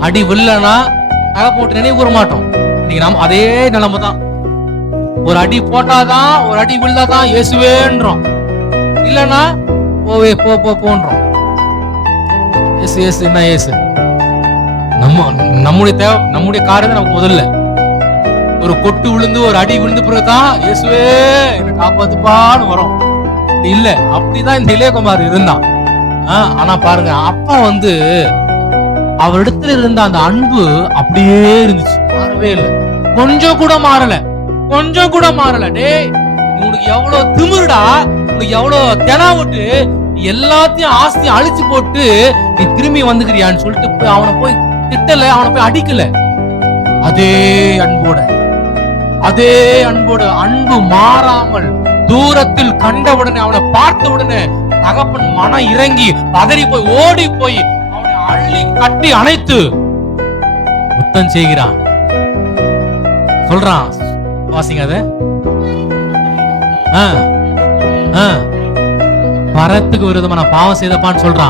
அடி வில்லனா நகை போட்டு நினைவு கூற மாட்டோம். இன்னைக்கு நம்ம அதே நிலைமை தான் ஒரு அடி போட்டாதான் ஒரு அடி விழுந்தாதான் இயேசுவேன்றோம். இல்லனா போவே போ போ போன்றோம். இயேசு இயேசு என்ன இயேசு? நம்ம நம்முடைய தேவை நம்முடைய காரியம் நமக்கு முதல்ல. ஒரு கொட்டு விழுந்து ஒரு அடி விழுந்து பிறகுதான் இயேசுவே என்னை காப்பாத்துப்பான்னு வரும். இல்ல அப்படிதான் இந்த இளையகுமார் இருந்தான். ஆ, ஆனா பாருங்க அப்பா வந்து அவரிடத்துல இருந்த அந்த அன்பு அப்படியே இருந்துச்சு. மாறவே இல்லை. கொஞ்சம் கூட மாறல. கொஞ்சம் கூட மாறல. டேய் உனக்கு எவ்வளவு திமிருடா? உனக்கு எவ்வளவு தெனாவிட்டு எல்லாத்தையும் ஆஸ்தியும் அழிச்சு போட்டு நீ திரும்பி வந்துக்கிறியான்னு சொல்லிட்டு போய் அவனை போய் திட்டல அவனை போய் அடிக்கல. அதே அன்போட. அதே அன்போட அன்பு மாறாமல் தூரத்தில் கண்டவுடனே அவனை பார்த்த உடனே தகப்பன் மனம் இறங்கி பதறி போய் ஓடி போய் அள்ளி கட்டி அணைத்து முத்தம் செய்கிறான். சொல்றான் வாசிங்க அத. பரத்துக்கு விரோதமா நான் பாவம் செய்தப்பான்னு சொல்றான்.